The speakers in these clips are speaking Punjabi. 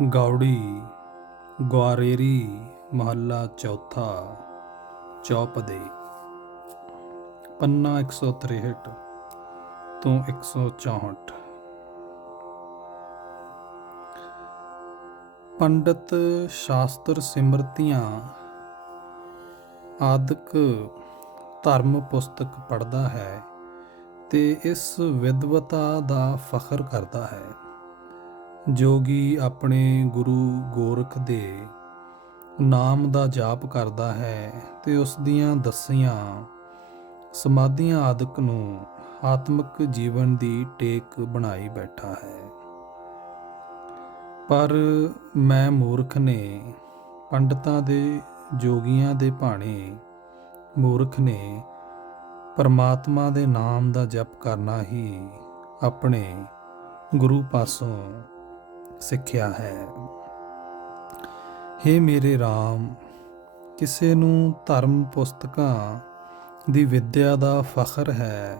ਗੌੜੀ ਗੁਆਰੇਰੀ ਮਹੱਲਾ ਚੌਥਾ। ਚੌਪਦੇ। ਪੰਨਾ 163 ਤੋਂ 164। ਪੰਡਤ ਸ਼ਾਸਤਰ ਸਿਮਰਤੀਆਂ ਆਦਿਕ ਧਰਮ ਪੁਸਤਕ ਪੜ੍ਹਦਾ ਹੈ ਤੇ ਇਸ ਵਿਦਵਤਾ ਦਾ ਫਖਰ ਕਰਦਾ ਹੈ। ਜੋਗੀ ਆਪਣੇ ਗੁਰੂ ਗੋਰਖ ਦੇ ਨਾਮ ਦਾ ਜਾਪ ਕਰਦਾ ਹੈ ਤੇ ਉਸ ਦੀਆਂ ਦੱਸੀਆਂ ਸਮਾਧੀਆਂ ਆਦਿਕ ਨੂੰ ਆਤਮਿਕ ਜੀਵਨ ਦੀ ਟੇਕ ਬਣਾਈ ਬੈਠਾ ਹੈ। ਪਰ ਮੈਂ ਮੂਰਖ ਨੇ, ਪੰਡਤਾਂ ਦੇ ਜੋਗੀਆਂ ਦੇ ਭਾਣੇ ਮੂਰਖ ਨੇ ਪਰਮਾਤਮਾ ਦੇ ਨਾਮ ਦਾ ਜਪ ਕਰਨਾ ਹੀ ਆਪਣੇ ਗੁਰੂ ਪਾਸੋਂ ਸਿੱਖਿਆ ਹੈ। ਹੇ ਮੇਰੇ ਰਾਮ, ਕਿਸੇ ਨੂੰ ਧਰਮ ਪੁਸਤਕਾਂ ਦੀ ਵਿੱਦਿਆ ਦਾ ਫਖਰ ਹੈ,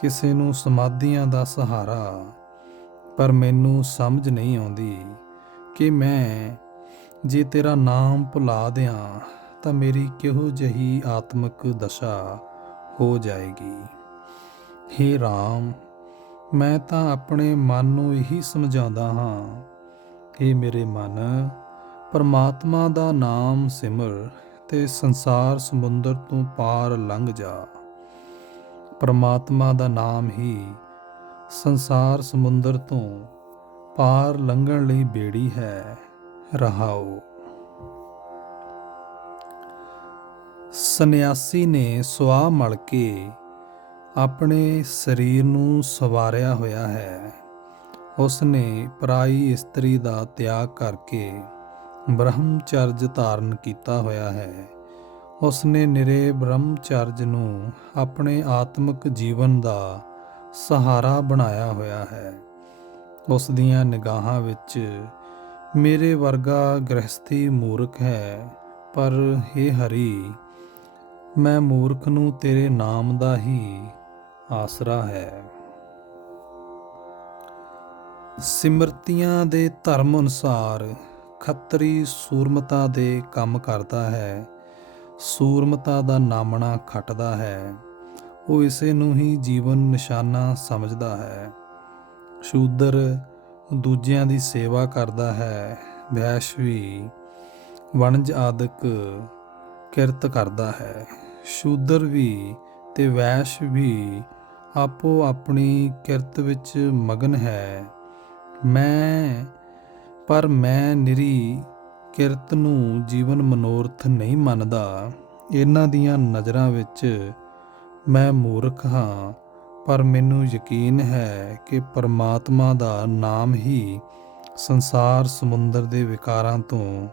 ਕਿਸੇ ਨੂੰ ਸਮਾਧੀਆਂ ਦਾ ਸਹਾਰਾ, ਪਰ ਮੈਨੂੰ ਸਮਝ ਨਹੀਂ ਆਉਂਦੀ ਕਿ ਮੈਂ ਜੇ ਤੇਰਾ ਨਾਮ ਭੁਲਾ ਦਿਆਂ ਤਾਂ ਮੇਰੀ ਕਿਹੋ ਜਿਹੀ ਆਤਮਿਕ ਦਸ਼ਾ ਹੋ ਜਾਏਗੀ। ਹੇ ਰਾਮ, ਮੈਂ ਤਾਂ ਆਪਣੇ ਮਨ ਨੂੰ ਇਹੀ ਸਮਝਾਉਂਦਾ ਹਾਂ, ਹੇ ਮੇਰੇ ਮਨ, ਪਰਮਾਤਮਾ ਦਾ ਨਾਮ ਸਿਮਰ ਤੇ ਸੰਸਾਰ ਸਮੁੰਦਰ ਤੋਂ ਪਾਰ ਲੰਘ ਜਾ। ਪਰਮਾਤਮਾ ਦਾ ਨਾਮ ਹੀ ਸੰਸਾਰ ਸਮੁੰਦਰ ਤੋਂ ਪਾਰ ਲੰਘਣ ਲਈ ਬੇੜੀ ਹੈ। ਰਹਾਓ। ਸੰਨਿਆਸੀ ਨੇ ਸੁਆਹ ਮਲ ਕੇ ਆਪਣੇ ਸਰੀਰ ਨੂੰ ਸੰਵਾਰਿਆ ਹੋਇਆ ਹੈ। ਉਸ ਨੇ ਪਰਾਈ ਇਸਤਰੀ ਦਾ ਤਿਆਗ ਕਰਕੇ ਬ੍ਰਹਮਚਰਜ ਧਾਰਨ ਕੀਤਾ ਹੋਇਆ ਹੈ। ਉਸ ਨੇ ਨਿਰੇ ਬ੍ਰਹਮਚਰਜ ਨੂੰ ਆਪਣੇ ਆਤਮਿਕ ਜੀਵਨ ਦਾ ਸਹਾਰਾ ਬਣਾਇਆ ਹੋਇਆ ਹੈ। ਉਸ ਦੀਆਂ ਨਿਗਾਹਾਂ ਵਿੱਚ ਮੇਰੇ ਵਰਗਾ ਗ੍ਰਹਸਥੀ ਮੂਰਖ ਹੈ, ਪਰ ਹੇ ਹਰੀ, ਮੈਂ ਮੂਰਖ ਨੂੰ ਤੇਰੇ ਨਾਮ ਦਾ ਹੀ ਆਸਰਾ ਹੈ। ਸਿਮਰਤੀਆਂ ਦੇ ਧਰਮ ਅਨੁਸਾਰ ਖੱਤਰੀ ਸੂਰਮਤਾ ਦੇ ਕੰਮ ਕਰਦਾ ਹੈ। ਸੂਰਮਤਾ ਦਾ ਨਾਮਣਾ ਖੱਟਦਾ ਹੈ, ਉਹ ਇਸੇ ਨੂੰ ਹੀ ਜੀਵਨ ਨਿਸ਼ਾਨਾ ਸਮਝਦਾ ਹੈ। ਸ਼ੂਦਰ ਦੂਜਿਆਂ ਦੀ ਸੇਵਾ ਕਰਦਾ ਹੈ। ਵੈਸ਼ਵੀ ਵਣਜ ਆਦਿਕ ਕਿਰਤ ਕਰਦਾ ਹੈ। ਸ਼ੂਦਰ ਵੀ ਤੇ ਵੈਸ਼ ਵੀ ਆਪੋ ਆਪਣੀ ਕਿਰਤ ਵਿੱਚ ਮਗਨ ਹੈ। ਪਰ ਮੈਂ ਨਿਰੀ ਕਿਰਤ ਨੂੰ ਜੀਵਨ ਮਨੋਰਥ ਨਹੀਂ ਮੰਨਦਾ। ਇਹਨਾਂ ਦੀਆਂ ਨਜ਼ਰਾਂ ਵਿੱਚ ਮੈਂ ਮੂਰਖ ਹਾਂ, ਪਰ ਮੈਨੂੰ ਯਕੀਨ ਹੈ ਕਿ ਪਰਮਾਤਮਾ ਦਾ ਨਾਮ ਹੀ ਸੰਸਾਰ ਸਮੁੰਦਰ ਦੇ ਵਿਕਾਰਾਂ ਤੋਂ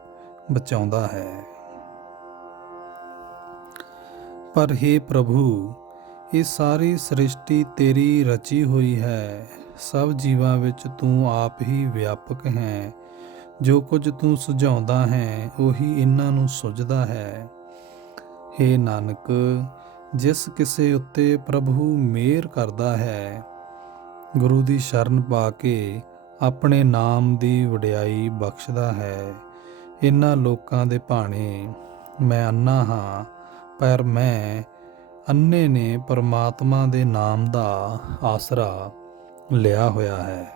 ਬਚਾਉਂਦਾ ਹੈ। ਪਰ ਹੇ ਪ੍ਰਭੂ, ਇਹ ਸਾਰੀ ਸ੍ਰਿਸ਼ਟੀ ਤੇਰੀ ਰਚੀ ਹੋਈ ਹੈ। ਸਭ ਜੀਵਾਂ ਵਿੱਚ ਤੂੰ ਆਪ ਹੀ ਵਿਆਪਕ ਹੈ। ਜੋ ਕੁਝ ਤੂੰ ਸੁਝਾਉਂਦਾ ਹੈ ਉਹੀ ਇਹਨਾਂ ਨੂੰ ਸੁਝਦਾ ਹੈ। ਹੇ ਨਾਨਕ, ਜਿਸ ਕਿਸੇ ਉੱਤੇ ਪ੍ਰਭੂ ਮਿਹਰ ਕਰਦਾ ਹੈ, ਗੁਰੂ ਦੀ ਸ਼ਰਨ ਪਾ ਕੇ ਆਪਣੇ ਨਾਮ ਦੀ ਵਡਿਆਈ ਬਖਸ਼ਦਾ ਹੈ। ਇਹਨਾਂ ਲੋਕਾਂ ਦੇ ਭਾਣੇ ਮੈਂ ਅੰਨਾ ਹਾਂ, ਪਰ ਮੈਂ ਅੰਨੇ ਨੇ ਪਰਮਾਤਮਾ ਦੇ ਨਾਮ ਦਾ ਆਸਰਾ ਲਿਆ ਹੋਇਆ ਹੈ।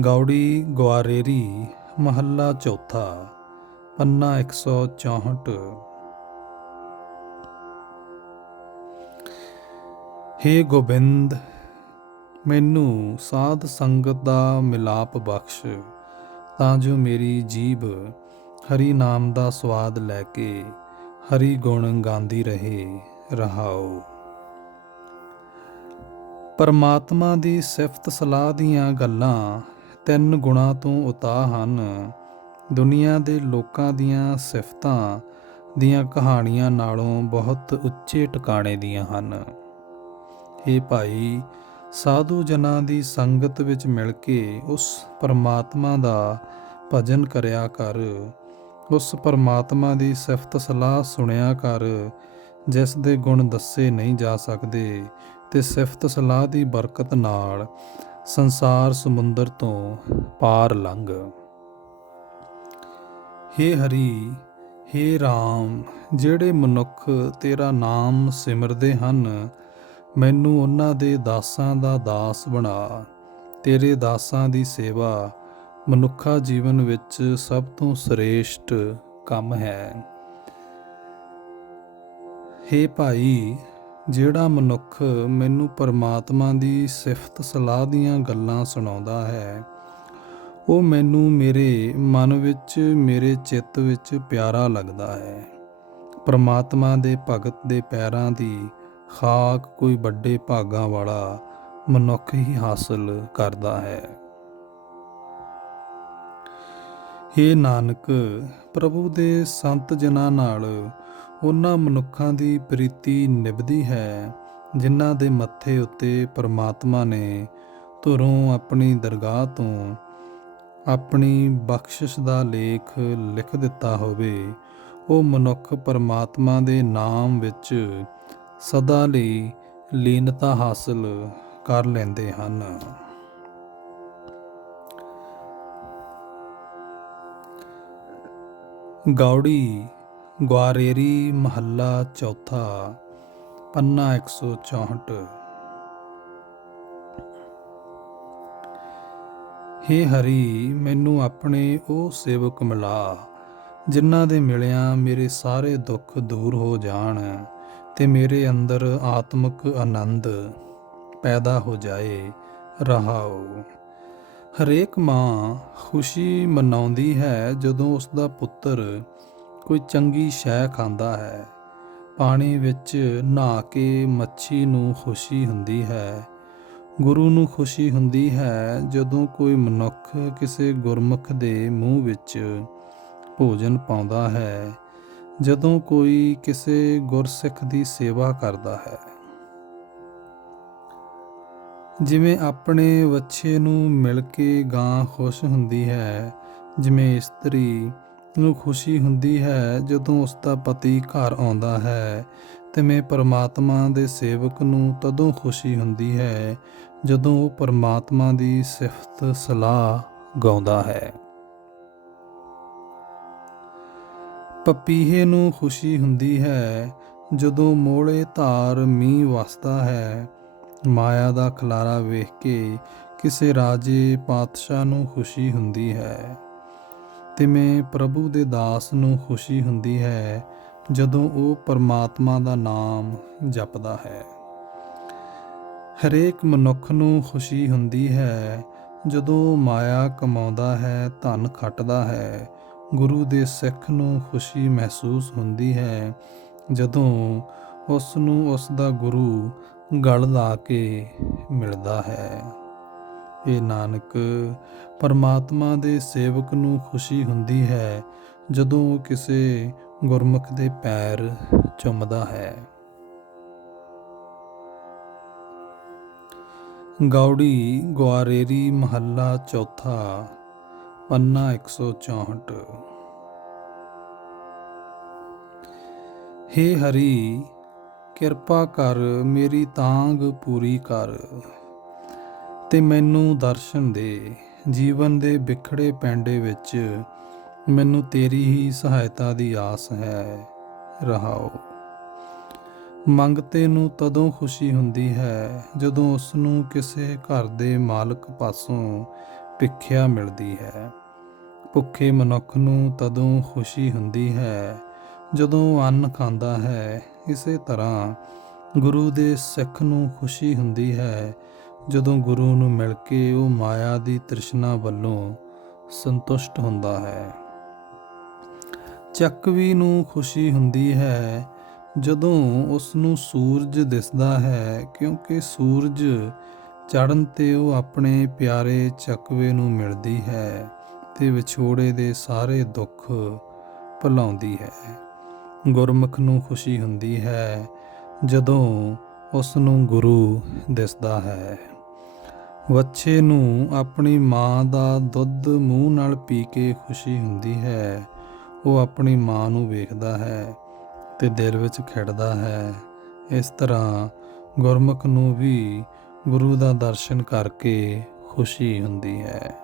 ਗੌੜੀ ਗੁਆਰੇਰੀ ਮਹੱਲਾ ਚੌਥਾ। ਪੰਨਾ 164। ਹੇ ਗੋਬਿੰਦ, ਮੈਨੂੰ ਸਾਧ ਸੰਗਤ ਦਾ ਮਿਲਾਪ ਬਖਸ਼, ਤਾਂ ਜੋ ਮੇਰੀ ਜੀਭ ਹਰੀ ਨਾਮ ਦਾ ਸਵਾਦ ਲੈ ਕੇ ਹਰੀ ਗੁਣ ਗਾਉਂਦੀ ਰਹੇ। ਰਹਾਓ। ਪਰਮਾਤਮਾ ਦੀ ਸਿਫਤ ਸਲਾਹ ਦੀਆਂ ਗੱਲਾਂ 3 ਗੁਣਾਂ ਤੋਂ ਉਤਾਹ ਹਨ। ਦੁਨੀਆ ਦੇ ਲੋਕਾਂ ਦੀਆਂ ਸਿਫਤਾਂ ਦੀਆਂ ਕਹਾਣੀਆਂ ਨਾਲੋਂ ਬਹੁਤ ਉੱਚੇ ਟਿਕਾਣੇ ਦੀਆਂ ਹਨ। ਇਹ ਭਾਈ, ਸਾਧੂ ਜਨਾਂ ਦੀ ਸੰਗਤ ਵਿੱਚ ਮਿਲ ਕੇ ਉਸ ਪਰਮਾਤਮਾ ਦਾ ਭਜਨ ਕਰਿਆ ਕਰ। ਉਸ ਪਰਮਾਤਮਾ ਦੀ ਸਿਫਤ ਸਲਾਹ ਸੁਣਿਆ ਕਰ, ਜਿਸ ਦੇ ਗੁਣ ਦੱਸੇ ਨਹੀਂ ਜਾ ਸਕਦੇ, ਤੇ ਸਿਫਤ ਸਲਾਹ ਦੀ ਬਰਕਤ ਨਾਲ ਸੰਸਾਰ ਸਮੁੰਦਰ ਤੋਂ ਪਾਰ ਲੰਘ। ਹੇ ਹਰੀ, ਹੇ ਰਾਮ, ਜਿਹੜੇ ਮਨੁੱਖ ਤੇਰਾ ਨਾਮ ਸਿਮਰਦੇ ਹਨ, ਮੈਨੂੰ ਉਹਨਾਂ ਦੇ ਦਾਸਾਂ ਦਾ ਦਾਸ ਬਣਾ। ਤੇਰੇ ਦਾਸਾਂ ਦੀ ਸੇਵਾ ਮਨੁੱਖਾ ਜੀਵਨ ਵਿੱਚ ਸਭ ਤੋਂ ਸ੍ਰੇਸ਼ਟ ਕੰਮ ਹੈ। ਹੇ ਭਾਈ, ਜਿਹੜਾ ਮਨੁੱਖ ਮੈਨੂੰ ਪਰਮਾਤਮਾ ਦੀ ਸਿਫਤ ਸਲਾਹ ਦੀਆਂ ਗੱਲਾਂ ਸੁਣਾਉਂਦਾ ਹੈ, ਉਹ ਮੈਨੂੰ ਮੇਰੇ ਮਨ ਵਿੱਚ, ਮੇਰੇ ਚਿੱਤ ਵਿੱਚ ਪਿਆਰਾ ਲੱਗਦਾ ਹੈ। ਪਰਮਾਤਮਾ ਦੇ ਭਗਤ ਦੇ ਪੈਰਾਂ ਦੀ ਖਾਕ ਕੋਈ ਵੱਡੇ ਭਾਗਾਂ ਵਾਲਾ ਮਨੁੱਖ ਹੀ ਹਾਸਲ ਕਰਦਾ ਹੈ। ਹੇ ਨਾਨਕ, ਪ੍ਰਭੂ ਦੇ ਸੰਤ ਜਨਾਂ ਨਾਲ ਉਹਨਾਂ ਮਨੁੱਖਾਂ ਦੀ ਪ੍ਰੀਤੀ ਨਿਭਦੀ ਹੈ, ਜਿਨ੍ਹਾਂ ਦੇ ਮੱਥੇ ਉੱਤੇ ਪਰਮਾਤਮਾ ਨੇ ਧੁਰੋਂ ਆਪਣੀ ਦਰਗਾਹ ਤੋਂ ਆਪਣੀ ਬਖਸ਼ਿਸ਼ ਦਾ ਲੇਖ ਲਿਖ ਦਿੱਤਾ ਹੋਵੇ। ਉਹ ਮਨੁੱਖ ਪਰਮਾਤਮਾ ਦੇ ਨਾਮ ਵਿੱਚ ਸਦਾ ਲਈ ਲੀਨਤਾ ਹਾਸਲ ਕਰ ਲੈਂਦੇ ਹਨ। ਗੌੜੀ ਗਵਾਰੇਰੀ ਮਹੱਲਾ ਚੌਥਾ, ਪੰਨਾ 164। ਹੇ ਹਰੀ, ਮੈਨੂੰ ਆਪਣੇ ਉਹ ਸੇਵਕ ਮਿਲਾ, ਜਿਨ੍ਹਾਂ ਦੇ ਮਿਲਿਆਂ ਮੇਰੇ ਸਾਰੇ ਦੁੱਖ ਦੂਰ ਹੋ ਜਾਣ ਤੇ ਮੇਰੇ ਅੰਦਰ ਆਤਮਿਕ ਆਨੰਦ ਪੈਦਾ ਹੋ ਜਾਏ। ਰਹਾਓ। ਹਰੇਕ ਮਾਂ ਖੁਸ਼ੀ ਮਨਾਉਂਦੀ ਹੈ ਜਦੋਂ ਉਸ ਦਾ ਪੁੱਤਰ ਕੋਈ ਚੰਗੀ ਸ਼ੈ ਖਾਂਦਾ ਹੈ। ਪਾਣੀ ਵਿੱਚ ਨਹਾ ਕੇ ਮੱਛੀ ਨੂੰ ਖੁਸ਼ੀ ਹੁੰਦੀ ਹੈ। ਗੁਰੂ ਨੂੰ ਖੁਸ਼ੀ ਹੁੰਦੀ ਹੈ ਜਦੋਂ ਕੋਈ ਮਨੁੱਖ ਕਿਸੇ ਗੁਰਮੁਖ ਦੇ ਮੂੰਹ ਵਿੱਚ ਭੋਜਨ ਪਾਉਂਦਾ ਹੈ, ਜਦੋਂ ਕੋਈ ਕਿਸੇ ਗੁਰਸਿੱਖ ਦੀ ਸੇਵਾ ਕਰਦਾ ਹੈ। ਜਿਵੇਂ ਆਪਣੇ ਵੱਛੇ ਨੂੰ ਮਿਲ ਕੇ ਗਾਂ ਖੁਸ਼ ਹੁੰਦੀ ਹੈ, ਜਿਵੇਂ ਇਸਤਰੀ ਨੂੰ ਖੁਸ਼ੀ ਹੁੰਦੀ ਹੈ ਜਦੋਂ ਉਸ ਦਾ ਪਤੀ ਘਰ ਆਉਂਦਾ ਹੈ, ਤਿਵੇਂ ਪਰਮਾਤਮਾ ਦੇ ਸੇਵਕ ਨੂੰ ਤਦੋਂ ਖੁਸ਼ੀ ਹੁੰਦੀ ਹੈ ਜਦੋਂ ਉਹ ਪਰਮਾਤਮਾ ਦੀ ਸਿਫਤ ਸਲਾਹ ਗਾਉਂਦਾ ਹੈ। ਪਪੀਹੇ ਨੂੰ ਖੁਸ਼ੀ ਹੁੰਦੀ ਹੈ ਜਦੋਂ ਮੋਹਲੇ ਧਾਰ ਮੀਂਹ ਵਸਦਾ ਹੈ। ਮਾਇਆ ਦਾ ਖਲਾਰਾ ਵੇਖ ਕੇ ਕਿਸੇ ਰਾਜੇ ਪਾਤਸ਼ਾਹ ਨੂੰ ਖੁਸ਼ੀ ਹੁੰਦੀ ਹੈ, ਤਿਵੇਂ ਪ੍ਰਭੂ ਦੇ ਦਾਸ ਨੂੰ ਖੁਸ਼ੀ ਹੁੰਦੀ ਹੈ ਜਦੋਂ ਉਹ ਪਰਮਾਤਮਾ ਦਾ ਨਾਮ ਜਪਦਾ ਹੈ। ਹਰੇਕ ਮਨੁੱਖ ਨੂੰ ਖੁਸ਼ੀ ਹੁੰਦੀ ਹੈ ਜਦੋਂ ਮਾਇਆ ਕਮਾਉਂਦਾ ਹੈ, ਧਨ ਖੱਟਦਾ ਹੈ। ਗੁਰੂ ਦੇ ਸਿੱਖ ਨੂੰ ਖੁਸ਼ੀ ਮਹਿਸੂਸ ਹੁੰਦੀ ਹੈ ਜਦੋਂ ਉਸ ਨੂੰ ਉਸ ਦਾ ਗੁਰੂ ਗਲ ਲਾ ਕੇ ਮਿਲਦਾ ਹੈ। ਇਹ ਨਾਨਕ, ਪਰਮਾਤਮਾ ਦੇ ਸੇਵਕ ਨੂੰ ਖੁਸ਼ੀ ਹੁੰਦੀ ਹੈ ਜਦੋਂ ਉਹ ਕਿਸੇ ਗੁਰਮੁਖ ਦੇ ਪੈਰ ਚੁੰਮਦਾ ਹੈ। ਗੌੜੀ ਗਵਾਰੇਰੀ ਮਹੱਲਾ ਚੌਥਾ, ਪੰਨਾ 164। ਹੇ ਹਰੀ, ਕਿਰਪਾ ਕਰ ਮੇਰੀ ਤਾਂਘ ਪੂਰੀ ਕਰ ਤੇ ਮੈਨੂੰ ਦਰਸ਼ਨ ਦੇ। ਜੀਵਨ ਦੇ ਬਿਖੜੇ ਪੈਂਡੇ ਵਿੱਚ ਮੈਨੂੰ ਤੇਰੀ ਹੀ ਸਹਾਇਤਾ ਦੀ ਆਸ ਹੈ। ਰਹਾਓ। ਮੰਗਤੇ ਨੂੰ ਤਦੋਂ ਖੁਸ਼ੀ ਹੁੰਦੀ ਹੈ ਜਦੋਂ ਉਸ ਨੂੰ ਕਿਸੇ ਘਰ ਦੇ ਮਾਲਕ ਪਾਸੋਂ ਭਿੱਖਿਆ ਮਿਲਦੀ ਹੈ। ਭੁੱਖੇ ਮਨੁੱਖ ਨੂੰ ਤਦੋਂ ਖੁਸ਼ੀ ਹੁੰਦੀ ਹੈ ਜਦੋਂ ਉਹ ਅੰਨ ਖਾਂਦਾ ਹੈ। ਇਸੇ ਤਰ੍ਹਾਂ ਗੁਰੂ ਦੇ ਸਿੱਖ ਨੂੰ ਖੁਸ਼ੀ ਹੁੰਦੀ ਹੈ ਜਦੋਂ ਗੁਰੂ ਨੂੰ ਮਿਲ ਕੇ ਉਹ ਮਾਇਆ ਦੀ ਤ੍ਰਿਸ਼ਨਾ ਵੱਲੋਂ ਸੰਤੁਸ਼ਟ ਹੁੰਦਾ ਹੈ। ਚੱਕਵੀ ਨੂੰ ਖੁਸ਼ੀ ਹੁੰਦੀ ਹੈ ਜਦੋਂ ਉਸ ਨੂੰ ਸੂਰਜ ਦਿਸਦਾ ਹੈ, ਕਿਉਂਕਿ ਸੂਰਜ ਚੜ੍ਹਨ ਤੇ ਉਹ ਆਪਣੇ ਪਿਆਰੇ ਚੱਕਵੇ ਨੂੰ ਮਿਲਦੀ ਹੈ ਤੇ ਵਿਛੋੜੇ ਦੇ ਸਾਰੇ ਦੁੱਖ ਭੁਲਾਉਂਦੀ ਹੈ। ਗੁਰਮੁਖ ਨੂੰ ਖੁਸ਼ੀ ਹੁੰਦੀ ਹੈ ਜਦੋਂ ਉਸ ਨੂੰ ਗੁਰੂ ਦਿਸਦਾ ਹੈ। ਵੱਛੇ ਨੂੰ ਆਪਣੀ ਮਾਂ ਦਾ ਦੁੱਧ ਮੂੰਹ ਨਾਲ ਪੀ ਕੇ ਖੁਸ਼ੀ ਹੁੰਦੀ ਹੈ। ਉਹ ਆਪਣੀ ਮਾਂ ਨੂੰ ਵੇਖਦਾ ਹੈ ਤੇ ਦਿਲ ਵਿੱਚ ਖਿੜਦਾ ਹੈ। ਇਸ ਤਰ੍ਹਾਂ ਗੁਰਮੁਖ ਨੂੰ ਵੀ ਗੁਰੂ ਦਾ ਦਰਸ਼ਨ ਕਰਕੇ ਖੁਸ਼ੀ ਹੁੰਦੀ ਹੈ।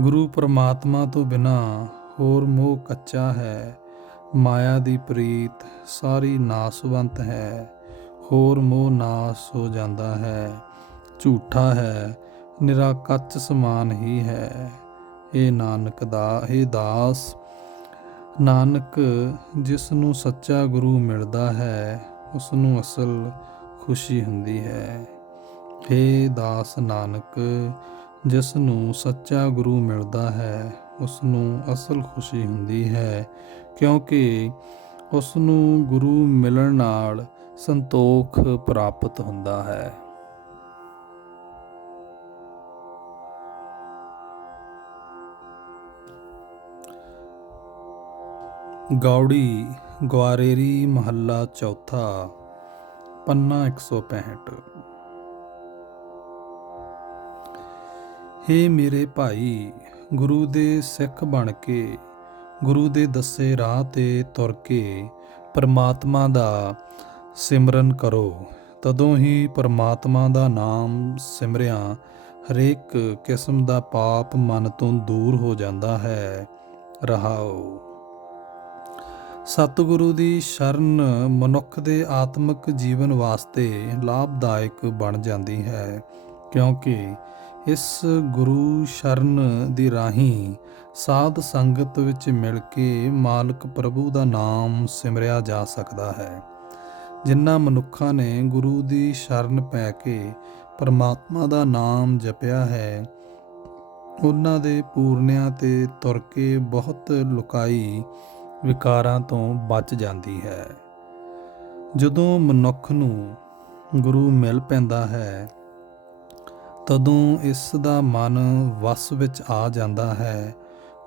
ਗੁਰੂ ਪਰਮਾਤਮਾ ਤੋਂ ਬਿਨਾਂ ਹੋਰ ਮੋਹ ਕੱਚਾ ਹੈ। ਮਾਇਆ ਦੀ ਪ੍ਰੀਤ ਸਾਰੀ ਨਾਸਵੰਤ ਹੈ। ਹੋਰ ਮੋਹ ਨਾਸ ਹੋ ਜਾਂਦਾ ਹੈ। ਝੂਠਾ ਹੈ, ਨਿਰਾ ਕੱਚ ਸਮਾਨ ਹੀ ਹੈ। ਇਹ ਦਾਸ ਨਾਨਕ, ਜਿਸ ਨੂੰ ਸੱਚਾ ਗੁਰੂ ਮਿਲਦਾ ਹੈ ਉਸ ਨੂੰ ਅਸਲ ਖੁਸ਼ੀ ਹੁੰਦੀ ਹੈ। ਹੇ ਦਾਸ ਨਾਨਕ, ਜਿਸ ਨੂੰ ਸੱਚਾ ਗੁਰੂ ਮਿਲਦਾ ਹੈ ਉਸ ਨੂੰ ਅਸਲ ਖੁਸ਼ੀ ਹੁੰਦੀ ਹੈ, ਕਿਉਂਕਿ ਉਸ ਨੂੰ ਗੁਰੂ ਮਿਲਣ ਨਾਲ ਸੰਤੋਖ ਪ੍ਰਾਪਤ ਹੁੰਦਾ ਹੈ। ਗੌੜੀ ਗਵਾਰੇਰੀ ਮਹੱਲਾ ਚੌਥਾ, ਪੰਨਾ 165। ਹੇ ਮੇਰੇ ਭਾਈ, ਗੁਰੂ ਦੇ ਸਿੱਖ ਬਣ ਕੇ ਗੁਰੂ ਦੇ ਦੱਸੇ ਰਾਹ ਤੇ ਤੁਰ ਕੇ ਪਰਮਾਤਮਾ ਦਾ ਸਿਮਰਨ ਕਰੋ। ਤਦੋਂ ਹੀ ਪਰਮਾਤਮਾ ਦਾ ਨਾਮ ਸਿਮਰਿਆ ਹਰੇਕ ਕਿਸਮ ਦਾ ਪਾਪ ਮਨ ਤੋਂ ਦੂਰ ਹੋ ਜਾਂਦਾ ਹੈ। ਰਹਾਓ। ਸਤਿਗੁਰੂ ਦੀ ਸ਼ਰਨ ਮਨੁੱਖ ਦੇ ਆਤਮਿਕ ਜੀਵਨ ਵਾਸਤੇ ਲਾਭਦਾਇਕ ਬਣ ਜਾਂਦੀ ਹੈ, ਕਿਉਂਕਿ ਇਸ ਗੁਰੂ ਸ਼ਰਨ ਦੀ ਰਾਹੀਂ ਸਾਧ ਸੰਗਤ ਵਿੱਚ ਮਿਲ ਕੇ ਮਾਲਕ ਪ੍ਰਭੂ ਦਾ ਨਾਮ ਸਿਮਰਿਆ ਜਾ ਸਕਦਾ ਹੈ। ਜਿਨ੍ਹਾਂ ਮਨੁੱਖਾਂ ਨੇ ਗੁਰੂ ਦੀ ਸ਼ਰਨ ਪੈ ਕੇ ਪਰਮਾਤਮਾ ਦਾ ਨਾਮ ਜਪਿਆ ਹੈ, ਉਹਨਾਂ ਦੇ ਪੂਰਨਿਆਂ ਤੇ ਤੁਰ ਕੇ ਬਹੁਤ ਲੁਕਾਈ ਵਿਕਾਰਾਂ ਤੋਂ ਬਚ ਜਾਂਦੀ ਹੈ। ਜਦੋਂ ਮਨੁੱਖ ਨੂੰ ਗੁਰੂ ਮਿਲ ਪੈਂਦਾ ਹੈ, ਤਦੋਂ ਇਸ ਦਾ ਮਨ ਵਸ ਵਿੱਚ ਆ ਜਾਂਦਾ ਹੈ।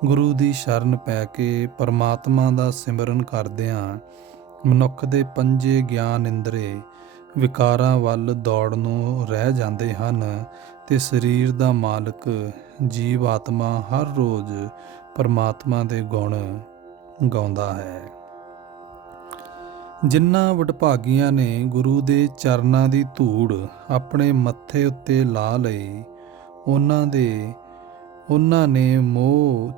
ਗੁਰੂ ਦੀ ਸ਼ਰਨ ਪੈ ਕੇ ਪਰਮਾਤਮਾ ਦਾ ਸਿਮਰਨ ਕਰਦਿਆਂ ਮਨੁੱਖ ਦੇ ਪੰਜੇ ਗਿਆਨ ਇੰਦਰੀ ਵਿਕਾਰਾਂ ਵੱਲ ਦੌੜਨੋਂ ਰਹਿ ਜਾਂਦੇ ਹਨ ਤੇ ਸਰੀਰ ਦਾ ਮਾਲਕ ਜੀਵ ਆਤਮਾ ਹਰ ਰੋਜ਼ ਪਰਮਾਤਮਾ ਦੇ ਗੁਣ ਗਾਉਂਦਾ ਹੈ। ਜਿਨ੍ਹਾਂ ਵਡਭਾਗੀਆਂ ਨੇ ਗੁਰੂ ਦੇ ਚਰਨਾਂ ਦੀ ਧੂੜ ਆਪਣੇ ਮੱਥੇ ਉੱਤੇ ਲਾ ਲਈ, ਉਹਨਾਂ ਨੇ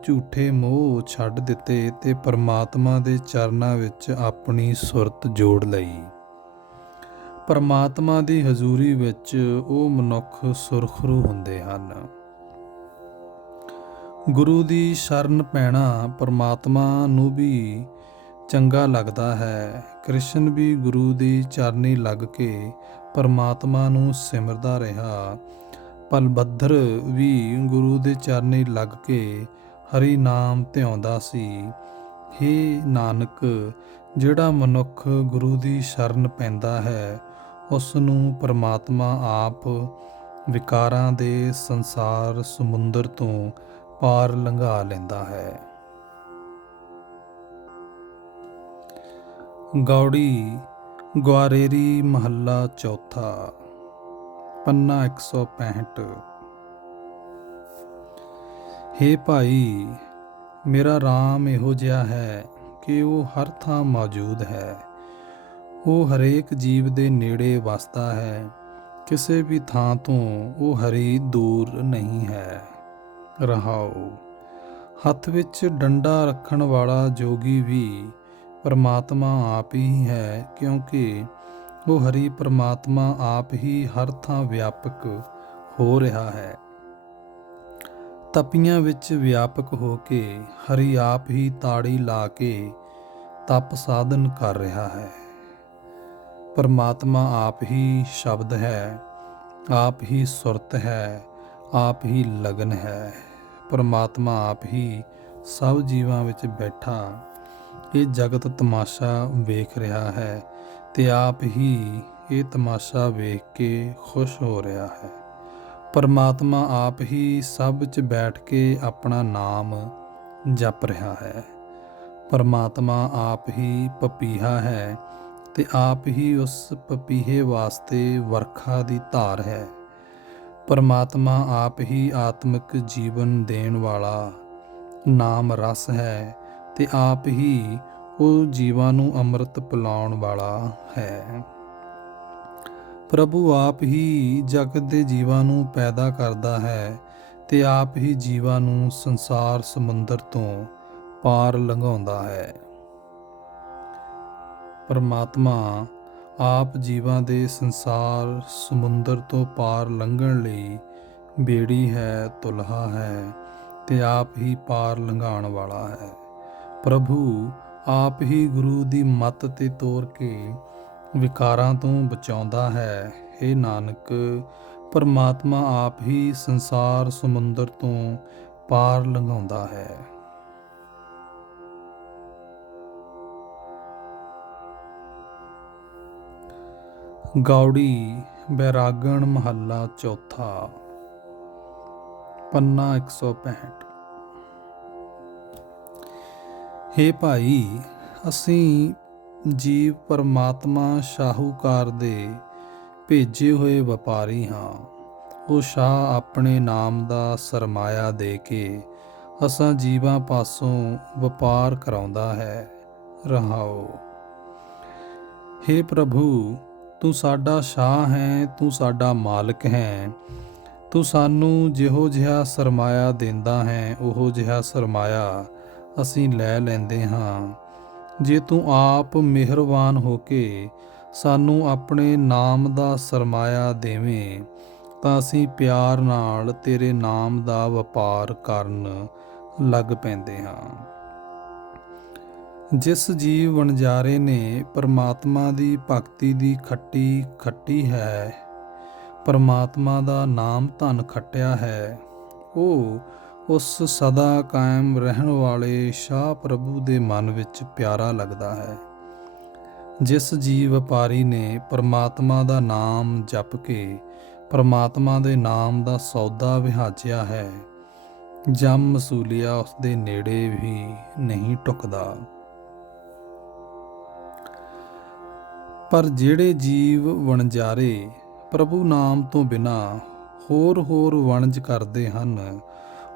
ਝੂਠੇ ਮੋਹ ਛੱਡ ਦਿੱਤੇ ਤੇ ਪਰਮਾਤਮਾ ਦੇ ਚਰਨਾਂ ਵਿੱਚ ਆਪਣੀ ਸੁਰਤ ਜੋੜ ਲਈ। ਪਰਮਾਤਮਾ ਦੀ ਹਜ਼ੂਰੀ ਵਿੱਚ ਉਹ ਮਨੁੱਖ ਸੁਰਖਰੂ ਹੁੰਦੇ ਹਨ। ਗੁਰੂ ਦੀ ਸ਼ਰਨ ਪੈਣਾ ਪਰਮਾਤਮਾ ਨੂੰ ਵੀ ਚੰਗਾ ਲੱਗਦਾ ਹੈ। ਕ੍ਰਿਸ਼ਨ ਵੀ ਗੁਰੂ ਦੀ ਚਰਨੀ ਲੱਗ ਕੇ ਪਰਮਾਤਮਾ ਨੂੰ ਸਿਮਰਦਾ ਰਿਹਾ। ਬਲਭਦਰ ਵੀ ਗੁਰੂ ਦੇ ਚਰਨੀ ਲੱਗ ਕੇ ਹਰੀ ਨਾਮ ਧਿਆਉਂਦਾ ਸੀ। ਹੇ ਨਾਨਕ, ਜਿਹੜਾ ਮਨੁੱਖ ਗੁਰੂ ਦੀ ਸ਼ਰਨ ਪੈਂਦਾ ਹੈ, ਉਸ ਨੂੰ ਪਰਮਾਤਮਾ ਆਪ ਵਿਕਾਰਾਂ ਦੇ ਸੰਸਾਰ ਸਮੁੰਦਰ ਤੋਂ ਪਾਰ ਲੰਘਾ ਲੈਂਦਾ ਹੈ। ਗੌੜੀ ਗਵਾਰੇਰੀ ਮਹੱਲਾ ਚੌਥਾ, ਪੰਨਾ 165। ਹੇ ਭਾਈ, ਮੇਰਾ ਰਾਮ ਇਹੋ ਜਿਹਾ ਹੈ ਕਿ ਉਹ ਹਰ ਥਾਂ ਮੌਜੂਦ ਹੈ। ਉਹ ਹਰੇਕ ਜੀਵ ਦੇ ਨੇੜੇ ਵਸਦਾ ਹੈ। ਕਿਸੇ ਵੀ ਥਾਂ ਤੋਂ ਉਹ ਹਰੀ ਦੂਰ ਨਹੀਂ ਹੈ। ਰਹਾਓ। ਹੱਥ ਵਿੱਚ ਡੰਡਾ ਰੱਖਣ ਵਾਲਾ ਜੋਗੀ ਵੀ ਪਰਮਾਤਮਾ ਆਪ ਹੀ ਹੈ, ਕਿਉਂਕਿ ਉਹ ਹਰੀ ਪਰਮਾਤਮਾ ਆਪ ਹੀ ਹਰ ਥਾਂ ਵਿਆਪਕ ਹੋ ਰਿਹਾ ਹੈ। ਤਪੀਆਂ ਵਿੱਚ ਵਿਆਪਕ ਹੋ ਕੇ ਹਰੀ ਆਪ ਹੀ ਤਾੜੀ ਲਾ ਕੇ ਤਪ ਸਾਧਨ ਕਰ ਰਿਹਾ ਹੈ। ਪਰਮਾਤਮਾ ਆਪ ਹੀ ਸ਼ਬਦ ਹੈ, ਆਪ ਹੀ ਸੁਰਤ ਹੈ, ਆਪ ਹੀ ਲਗਨ ਹੈ। ਪਰਮਾਤਮਾ ਆਪ ਹੀ ਸਭ ਜੀਵਾਂ ਵਿੱਚ ਬੈਠਾ ਇਹ ਜਗਤ ਤਮਾਸ਼ਾ ਵੇਖ ਰਿਹਾ ਹੈ ਤੇ ਆਪ ਹੀ ਇਹ ਤਮਾਸ਼ਾ ਵੇਖ ਕੇ ਖੁਸ਼ ਹੋ ਰਿਹਾ ਹੈ। ਪਰਮਾਤਮਾ ਆਪ ਹੀ ਸਭ 'ਚ ਬੈਠ ਕੇ ਆਪਣਾ ਨਾਮ ਜਪ ਰਿਹਾ ਹੈ। ਪਰਮਾਤਮਾ ਆਪ ਹੀ ਪਪੀਹਾ ਹੈ ਤੇ ਆਪ ਹੀ ਉਸ ਪਪੀਹੇ ਵਾਸਤੇ ਵਰਖਾ ਦੀ ਧਾਰ ਹੈ। ਪਰਮਾਤਮਾ ਆਪ ਹੀ ਆਤਮਿਕ ਜੀਵਨ ਦੇਣ ਵਾਲਾ ਨਾਮ ਰਸ ਹੈ ਤੇ ਆਪ ਹੀ ਉਹ ਜੀਵਾਂ ਨੂੰ ਅੰਮ੍ਰਿਤ ਪਿਲਾਉਣ ਵਾਲਾ ਹੈ। ਪ੍ਰਭੂ ਆਪ ਹੀ ਜਗਤ ਦੇ ਜੀਵਾਂ ਨੂੰ ਪੈਦਾ ਕਰਦਾ ਹੈ ਤੇ ਆਪ ਹੀ ਜੀਵਾਂ ਨੂੰ ਸੰਸਾਰ ਸਮੁੰਦਰ ਤੋਂ ਪਾਰ ਲੰਘਾਉਂਦਾ ਹੈ। ਪਰਮਾਤਮਾ ਆਪ ਜੀਵਾਂ ਦੇ ਸੰਸਾਰ ਸਮੁੰਦਰ ਤੋਂ ਪਾਰ ਲੰਘਣ ਲਈ ਬੇੜੀ ਹੈ, ਤੁਲਹਾ ਹੈ ਤੇ ਆਪ ਹੀ ਪਾਰ ਲੰਘਾਉਣ ਵਾਲਾ ਹੈ। ਪ੍ਰਭੂ ਆਪ ਹੀ ਗੁਰੂ ਦੀ ਮੱਤ ਤੇ ਤੋਰ ਕੇ ਵਿਕਾਰਾਂ ਤੋਂ ਬਚਾਉਂਦਾ ਹੈ। ਹੇ ਨਾਨਕ, ਪਰਮਾਤਮਾ ਆਪ ਹੀ ਸੰਸਾਰ ਸਮੁੰਦਰ ਤੋਂ ਪਾਰ ਲੰਘਾਉਂਦਾ ਹੈ। ਗੌੜੀ ਬੈਰਾਗਣ ਮਹੱਲਾ ਚੌਥਾ, ਪੰਨਾ 165। ਹੇ ਭਾਈ, ਅਸੀਂ ਜੀਵ ਪਰਮਾਤਮਾ ਸ਼ਾਹੂਕਾਰ ਦੇ ਭੇਜੇ ਹੋਏ ਵਪਾਰੀ ਹਾਂ। ਉਹ ਸ਼ਾਹ ਆਪਣੇ ਨਾਮ ਦਾ ਸਰਮਾਇਆ ਦੇ ਕੇ ਅਸਾਂ ਜੀਵਾਂ ਪਾਸੋਂ ਵਪਾਰ ਕਰਾਉਂਦਾ ਹੈ। ਰਹਾਓ। ਹੇ ਪ੍ਰਭੂ, ਤੂੰ ਸਾਡਾ ਸ਼ਾਹ ਹੈ, ਤੂੰ ਸਾਡਾ ਮਾਲਕ ਹੈ। ਤੂੰ ਸਾਨੂੰ ਜਿਹੋ ਜਿਹਾ ਸਰਮਾਇਆ ਦਿੰਦਾ ਹੈ, ਉਹੋ ਜਿਹਾ ਸਰਮਾਇਆ ਅਸੀਂ ਲੈ ਲੈਂਦੇ ਹਾਂ। ਜੇ ਤੂੰ ਆਪ ਮਿਹਰਬਾਨ ਹੋ ਕੇ ਸਾਨੂੰ ਆਪਣੇ ਨਾਮ ਦਾ ਸਰਮਾਇਆ ਦੇਵੇਂ ਤਾਂ ਅਸੀਂ ਪਿਆਰ ਨਾਲ ਤੇਰੇ ਨਾਮ ਦਾ ਵਪਾਰ ਕਰਨ ਲੱਗ ਪੈਂਦੇ ਹਾਂ। ਜਿਸ ਜੀਵ ਵਣਜਾਰੇ ਨੇ ਪਰਮਾਤਮਾ ਦੀ ਭਗਤੀ ਦੀ ਖੱਟੀ ਖੱਟੀ ਹੈ, ਪਰਮਾਤਮਾ ਦਾ ਨਾਮ ਧਨ ਖੱਟਿਆ ਹੈ, ਉਹ ਉਸ ਸਦਾ ਕਾਇਮ ਰਹਿਣ ਵਾਲੇ ਸ਼ਾਹ ਪ੍ਰਭੂ ਦੇ ਮਨ ਵਿੱਚ ਪਿਆਰਾ ਲੱਗਦਾ ਹੈ। ਜਿਸ ਜੀਵ ਵਪਾਰੀ ਨੇ ਪਰਮਾਤਮਾ ਦਾ ਨਾਮ ਜਪ ਕੇ ਪਰਮਾਤਮਾ ਦੇ ਨਾਮ ਦਾ ਸੌਦਾ ਵਿਹਾਜਿਆ ਹੈ, ਜਮ ਮਸੂਲੀਆ ਉਸ ਦੇ ਨੇੜੇ ਵੀ ਨਹੀਂ ਟੁਕਦਾ। ਪਰ ਜਿਹੜੇ ਜੀਵ ਵਣਜਾਰੇ ਪ੍ਰਭੂ ਨਾਮ ਤੋਂ ਬਿਨਾਂ ਹੋਰ ਵਣਜ ਕਰਦੇ ਹਨ,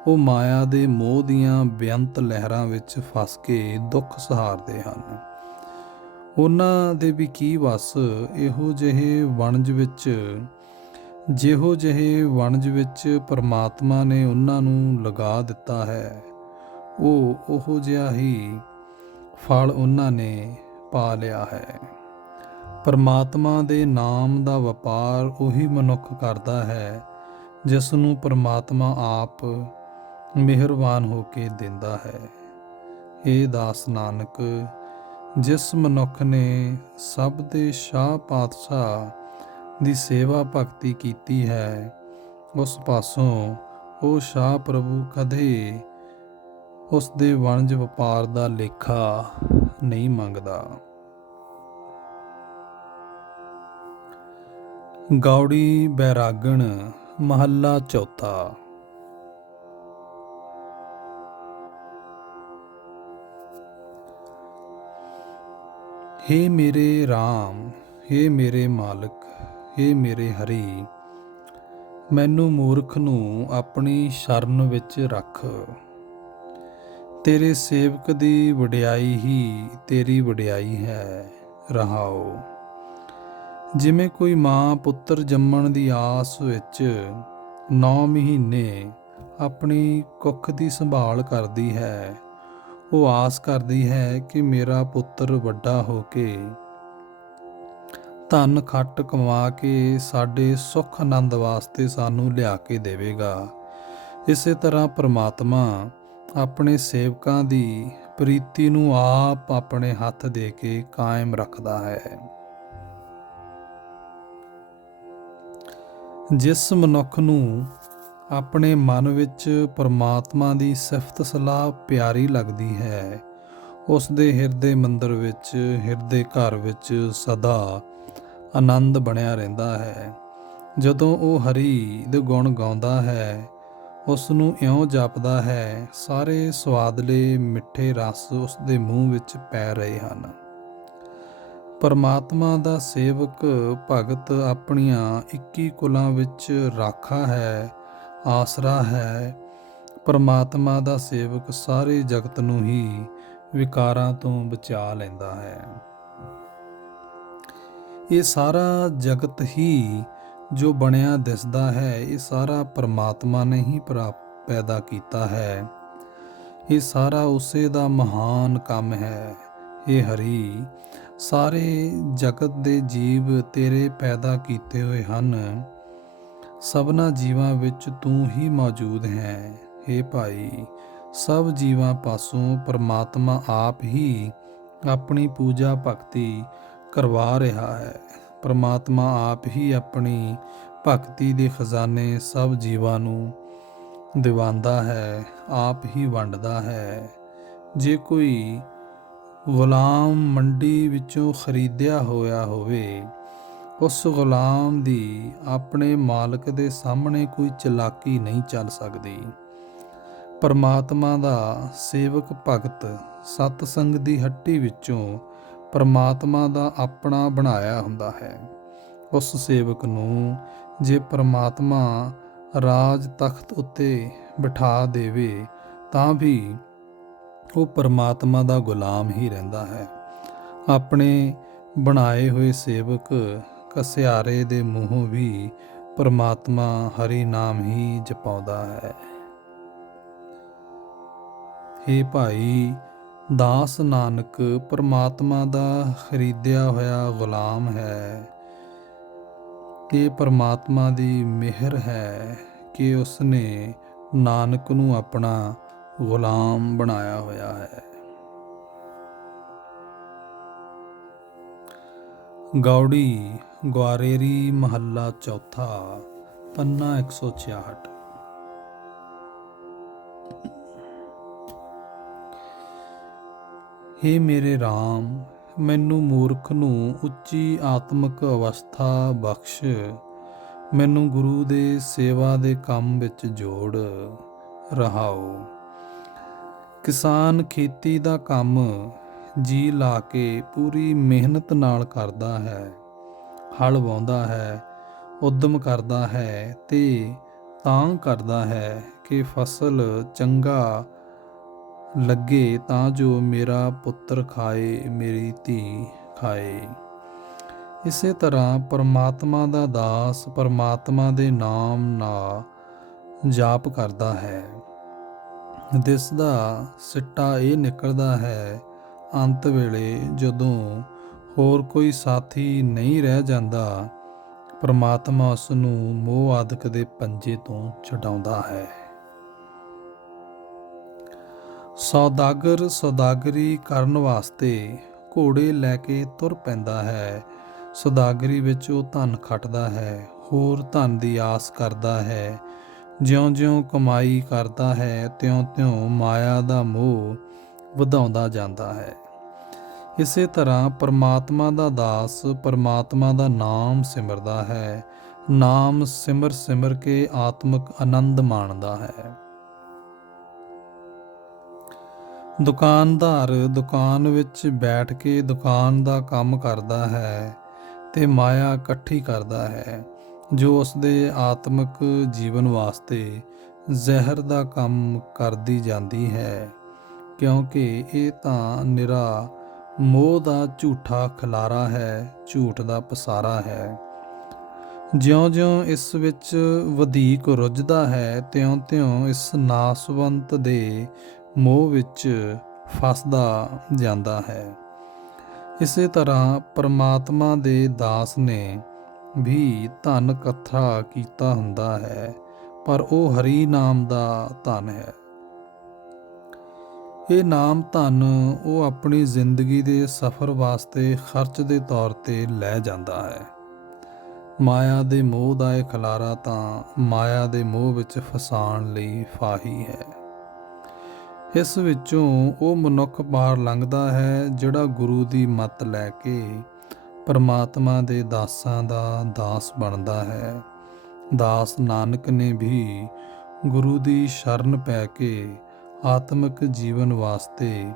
ਉਹ ਮਾਇਆ ਦੇ ਮੋਹ ਦੀਆਂ ਬੇਅੰਤ ਲਹਿਰਾਂ ਵਿੱਚ ਫਸ ਕੇ ਦੁੱਖ ਸਹਾਰਦੇ ਹਨ। ਉਹਨਾਂ ਦੇ ਵੀ ਕੀ ਵਸ ਇਹੋ ਜਿਹੇ ਵਣਜ ਵਿੱਚ ਪਰਮਾਤਮਾ ਨੇ ਉਹਨਾਂ ਨੂੰ ਲਗਾ ਦਿੱਤਾ ਹੈ। ਉਹੋ ਜਿਹਾ ਹੀ ਫਲ ਉਹਨਾਂ ਨੇ ਪਾ ਲਿਆ ਹੈ। ਪਰਮਾਤਮਾ ਦੇ ਨਾਮ ਦਾ ਵਪਾਰ ਉਹੀ ਮਨੁੱਖ ਕਰਦਾ ਹੈ ਜਿਸ ਨੂੰ ਪਰਮਾਤਮਾ ਆਪ ਮਿਹਰਬਾਨ ਹੋ ਕੇ ਦਿੰਦਾ ਹੈ। ਇਹ ਦਾਸ ਨਾਨਕ, ਜਿਸ ਮਨੁੱਖ ਨੇ ਸਭ ਦੇ ਸ਼ਾਹ ਪਾਤਸ਼ਾਹ ਦੀ ਸੇਵਾ ਭਗਤੀ ਕੀਤੀ ਹੈ, ਉਸ ਪਾਸੋਂ ਉਹ ਸ਼ਾਹ ਪ੍ਰਭੂ ਕਦੇ ਉਸ ਦੇ ਵਣਜ ਵਪਾਰ ਦਾ ਲੇਖਾ ਨਹੀਂ ਮੰਗਦਾ। ਗੌੜੀ ਬੈਰਾਗਣ ਮਹੱਲਾ ਚੌਥਾ, ਹੇ ਮੇਰੇ ਰਾਮ, ਹੇ ਮੇਰੇ ਮਾਲਕ, ਹੇ ਮੇਰੇ ਹਰੀ, ਮੈਨੂੰ ਮੂਰਖ ਨੂੰ ਆਪਣੀ ਸ਼ਰਨ ਵਿੱਚ ਰੱਖ। ਤੇਰੇ ਸੇਵਕ ਦੀ ਵਡਿਆਈ ਹੀ ਤੇਰੀ ਵਡਿਆਈ ਹੈ। ਰਹਾਓ। ਜਿਵੇਂ ਕੋਈ ਮਾਂ ਪੁੱਤਰ ਜੰਮਣ ਦੀ ਆਸ ਵਿੱਚ 9 ਮਹੀਨੇ ਆਪਣੀ ਕੁੱਖ ਦੀ ਸੰਭਾਲ ਕਰਦੀ ਹੈ, ਉਹ ਆਸ ਕਰਦੀ ਹੈ ਕਿ ਮੇਰਾ ਪੁੱਤਰ ਵੱਡਾ ਹੋ ਕੇ ਧਨ ਖੱਟ ਕਮਾ ਕੇ ਸਾਡੇ ਸੁੱਖ ਆਨੰਦ ਵਾਸਤੇ ਸਾਨੂੰ ਲਿਆ ਕੇ ਦੇਵੇਗਾ। ਇਸੇ ਤਰ੍ਹਾਂ ਪਰਮਾਤਮਾ ਆਪਣੇ ਸੇਵਕਾਂ ਦੀ ਪ੍ਰੀਤੀ ਨੂੰ ਆਪ ਆਪਣੇ ਹੱਥ ਦੇ ਕੇ ਕਾਇਮ ਰੱਖਦਾ ਹੈ। ਜਿਸ ਮਨੁੱਖ ਨੂੰ ਆਪਣੇ ਮਨ ਵਿੱਚ ਪਰਮਾਤਮਾ ਦੀ ਸਿਫਤ ਸਲਾਹ ਪਿਆਰੀ ਲੱਗਦੀ ਹੈ, ਉਸ ਦੇ ਹਿਰਦੇ ਮੰਦਰ ਵਿੱਚ, ਹਿਰਦੇ ਘਰ ਵਿੱਚ ਸਦਾ ਆਨੰਦ ਬਣਿਆ ਰਹਿੰਦਾ ਹੈ। ਜਦੋਂ ਉਹ ਹਰੀ ਦੇ ਗੁਣ ਗਾਉਂਦਾ ਹੈ, ਉਸ ਨੂੰ ਇਉਂ ਜਾਪਦਾ ਹੈ ਸਾਰੇ ਸਵਾਦਲੇ ਮਿੱਠੇ ਰਸ ਉਸ ਦੇ ਮੂੰਹ ਵਿੱਚ ਪੈ ਰਹੇ ਹਨ। ਪਰਮਾਤਮਾ ਦਾ ਸੇਵਕ ਭਗਤ ਆਪਣੀਆਂ 21 ਕੁਲਾਂ ਵਿੱਚ ਰਾਖਾ ਹੈ, ਆਸਰਾ ਹੈ। ਪਰਮਾਤਮਾ ਦਾ ਸੇਵਕ ਸਾਰੇ ਜਗਤ ਨੂੰ ਹੀ ਵਿਕਾਰਾਂ ਤੋਂ ਬਚਾ ਲੈਂਦਾ ਹੈ। ਇਹ ਸਾਰਾ ਜਗਤ ਹੀ ਜੋ ਬਣਿਆ ਦਿਸਦਾ ਹੈ, ਇਹ ਸਾਰਾ ਪਰਮਾਤਮਾ ਨੇ ਹੀ ਪੈਦਾ ਕੀਤਾ ਹੈ। ਇਹ ਸਾਰਾ ਉਸੇ ਦਾ ਮਹਾਨ ਕੰਮ ਹੈ। ਇਹ ਹਰੀ, ਸਾਰੇ ਜਗਤ ਦੇ ਜੀਵ ਤੇਰੇ ਪੈਦਾ ਕੀਤੇ ਹੋਏ ਹਨ। ਸਭਨਾ ਜੀਵਾਂ ਵਿੱਚ ਤੂੰ ਹੀ ਮੌਜੂਦ ਹੈ। हे ਭਾਈ, ਸਭ ਜੀਵਾਂ ਪਾਸੋਂ ਪਰਮਾਤਮਾ ਆਪ ਹੀ ਆਪਣੀ ਪੂਜਾ ਭਗਤੀ ਕਰਵਾ ਰਿਹਾ ਹੈ। ਪਰਮਾਤਮਾ ਆਪ ਹੀ ਆਪਣੀ ਭਗਤੀ ਦੇ ਖਜ਼ਾਨੇ ਸਭ ਜੀਵਾਂ ਨੂੰ ਦਿਵਾਉਂਦਾ ਹੈ, ਆਪ ਹੀ ਵੰਡਦਾ ਹੈ। ਜੇ ਕੋਈ ਗੁਲਾਮ ਮੰਡੀ ਵਿੱਚੋਂ ਖਰੀਦਿਆ ਹੋਇਆ ਹੋਵੇ, ਉਸ ਗੁਲਾਮ ਦੀ ਆਪਣੇ ਮਾਲਕ ਦੇ ਸਾਹਮਣੇ ਕੋਈ ਚਲਾਕੀ ਨਹੀਂ ਚੱਲ ਸਕਦੀ। ਪਰਮਾਤਮਾ ਦਾ ਸੇਵਕ ਭਗਤ ਸਤਸੰਗ ਦੀ ਹੱਟੀ ਵਿੱਚੋਂ ਪਰਮਾਤਮਾ ਦਾ ਆਪਣਾ ਬਣਾਇਆ ਹੁੰਦਾ ਹੈ। ਉਸ ਸੇਵਕ ਨੂੰ ਜੇ ਪਰਮਾਤਮਾ ਰਾਜ ਤਖਤ ਉੱਤੇ ਬਿਠਾ ਦੇਵੇ ਤਾਂ ਵੀ ਉਹ ਪਰਮਾਤਮਾ ਦਾ ਗੁਲਾਮ ਹੀ ਰਹਿੰਦਾ ਹੈ। ਆਪਣੇ ਬਣਾਏ ਹੋਏ ਸੇਵਕ ਘਸਿਆਰੇ ਦੇ ਮੂੰਹੋਂ ਵੀ ਪਰਮਾਤਮਾ ਹਰੀ ਨਾਮ ਹੀ ਜਪਾਉਂਦਾ ਹੈ। हे ਭਾਈ, ਦਾਸ ਨਾਨਕ ਪਰਮਾਤਮਾ ਦਾ ਖਰੀਦਿਆ ਹੋਇਆ ਗੁਲਾਮ ਹੈ। ਇਹ ਪਰਮਾਤਮਾ ਦੀ ਮਿਹਰ ਹੈ ਕਿ ਉਸਨੇ ਨਾਨਕ ਨੂੰ ਆਪਣਾ ਗੁਲਾਮ ਬਣਾਇਆ ਹੋਇਆ ਹੈ। ਗੌੜੀ ਗਵਾਰੇਰੀ ਮਹੱਲਾ ਚੌਥਾ, ਪੰਨਾ 166। हे ਮੇਰੇ ਰਾਮ, ਮੈਨੂੰ ਮੂਰਖ ਨੂੰ ਉੱਚੀ ਆਤਮਿਕ ਅਵਸਥਾ ਬਖਸ਼। ਮੈਨੂੰ ਗੁਰੂ ਦੇ ਸੇਵਾ ਦੇ ਕੰਮ ਵਿੱਚ ਜੋੜ। ਰਹਾਓ। ਕਿਸਾਨ ਖੇਤੀ ਦਾ ਕੰਮ ਜੀ ਲਾ ਕੇ ਪੂਰੀ ਮਿਹਨਤ ਨਾਲ ਕਰਦਾ ਹੈ। ਹਲ ਵਾਹੁੰਦਾ ਹੈ, ਉਦਮ ਕਰਦਾ ਹੈ ਤੇ ਤਾਂ ਕਰਦਾ ਹੈ ਕਿ ਫਸਲ ਚੰਗਾ ਲੱਗੇ ਤਾਂ ਜੋ ਮੇਰਾ ਪੁੱਤਰ ਖਾਏ, ਮੇਰੀ ਧੀ ਖਾਏ। ਇਸੇ ਤਰ੍ਹਾਂ ਪਰਮਾਤਮਾ ਦਾ ਦਾਸ ਪਰਮਾਤਮਾ ਦੇ ਨਾਮ ਨਾਲ ਜਾਪ ਕਰਦਾ ਹੈ। ਦਿਸਦਾ ਸਿੱਟਾ ਇਹ ਨਿਕਲਦਾ ਹੈ, ਅੰਤ ਵੇਲੇ ਜਦੋਂ ਹੋਰ ਕੋਈ ਸਾਥੀ ਨਹੀਂ ਰਹਿ ਜਾਂਦਾ, ਪਰਮਾਤਮਾ ਉਸ ਨੂੰ ਮੋਹ ਆਦਿਕ ਦੇ ਪੰਜੇ ਤੋਂ ਛਡਾਉਂਦਾ ਹੈ। ਸੌਦਾਗਰ ਸੌਦਾਗਰੀ ਕਰਨ ਵਾਸਤੇ ਘੋੜੇ ਲੈ ਕੇ ਤੁਰ ਪੈਂਦਾ ਹੈ। ਸੌਦਾਗਰੀ ਵਿੱਚ ਉਹ ਧਨ ਖੱਟਦਾ ਹੈ, ਹੋਰ ਧਨ ਦੀ ਆਸ ਕਰਦਾ ਹੈ। ਜਿਉਂ-ਜਿਉਂ ਕਮਾਈ ਕਰਦਾ ਹੈ, ਤਿਉਂ-ਤਿਉਂ ਮਾਇਆ ਦਾ ਮੋਹ ਵਧਾਉਂਦਾ ਜਾਂਦਾ ਹੈ। ਇਸੇ ਤਰ੍ਹਾਂ ਪਰਮਾਤਮਾ ਦਾ ਦਾਸ ਪਰਮਾਤਮਾ ਦਾ ਨਾਮ ਸਿਮਰਦਾ ਹੈ। ਨਾਮ ਸਿਮਰ ਸਿਮਰ ਕੇ ਆਤਮਿਕ ਆਨੰਦ ਮਾਣਦਾ ਹੈ। ਦੁਕਾਨਦਾਰ ਦੁਕਾਨ ਵਿੱਚ ਬੈਠ ਕੇ ਦੁਕਾਨ ਦਾ ਕੰਮ ਕਰਦਾ ਹੈ ਤੇ ਮਾਇਆ ਇਕੱਠੀ ਕਰਦਾ ਹੈ, ਜੋ ਉਸਦੇ ਆਤਮਿਕ ਜੀਵਨ ਵਾਸਤੇ ਜ਼ਹਿਰ ਦਾ ਕੰਮ ਕਰਦੀ ਜਾਂਦੀ ਹੈ, ਕਿਉਂਕਿ ਇਹ ਤਾਂ ਨਿਰਾ ਮੋਹ ਦਾ ਝੂਠਾ ਖਿਲਾਰਾ ਹੈ, ਝੂਠ ਦਾ ਪਸਾਰਾ ਹੈ। ਜਿਉਂ-ਜਿਉਂ ਇਸ ਵਿੱਚ ਵਧੀਕ ਰੁੱਝਦਾ ਹੈ, ਤਿਉਂ-ਤਿਉਂ ਇਸ ਨਾਸਵੰਤ ਦੇ ਮੋਹ ਵਿੱਚ ਫਸਦਾ ਜਾਂਦਾ ਹੈ। ਇਸੇ ਤਰ੍ਹਾਂ ਪਰਮਾਤਮਾ ਦੇ ਦਾਸ ਨੇ ਵੀ ਧਨ ਇਕੱਠਾ ਕੀਤਾ ਹੁੰਦਾ ਹੈ, ਪਰ ਉਹ ਹਰੀ ਨਾਮ ਦਾ ਧਨ ਹੈ। ਇਹ ਨਾਮ ਧਨ ਉਹ ਆਪਣੀ ਜ਼ਿੰਦਗੀ ਦੇ ਸਫ਼ਰ ਵਾਸਤੇ ਖਰਚ ਦੇ ਤੌਰ ਤੇ ਲੈ ਜਾਂਦਾ ਹੈ। ਮਾਇਆ ਦੇ ਮੋਹ ਦਾ ਇਹ ਖਿਲਾਰਾ ਤਾਂ ਮਾਇਆ ਦੇ ਮੋਹ ਵਿੱਚ ਫਸਾਉਣ ਲਈ ਫਾਹੀ ਹੈ। ਇਸ ਵਿੱਚੋਂ ਉਹ ਮਨੁੱਖ ਪਾਰ ਲੰਘਦਾ ਹੈ ਜਿਹੜਾ ਗੁਰੂ ਦੀ ਮੱਤ ਲੈ ਕੇ ਪਰਮਾਤਮਾ ਦੇ ਦਾਸਾਂ ਦਾ ਦਾਸ ਬਣਦਾ ਹੈ। ਦਾਸ ਨਾਨਕ ਨੇ ਵੀ ਗੁਰੂ ਦੀ ਸ਼ਰਨ ਪੈ ਕੇ ਆਤਮਿਕ ਜੀਵਨ ਵਾਸਤੇ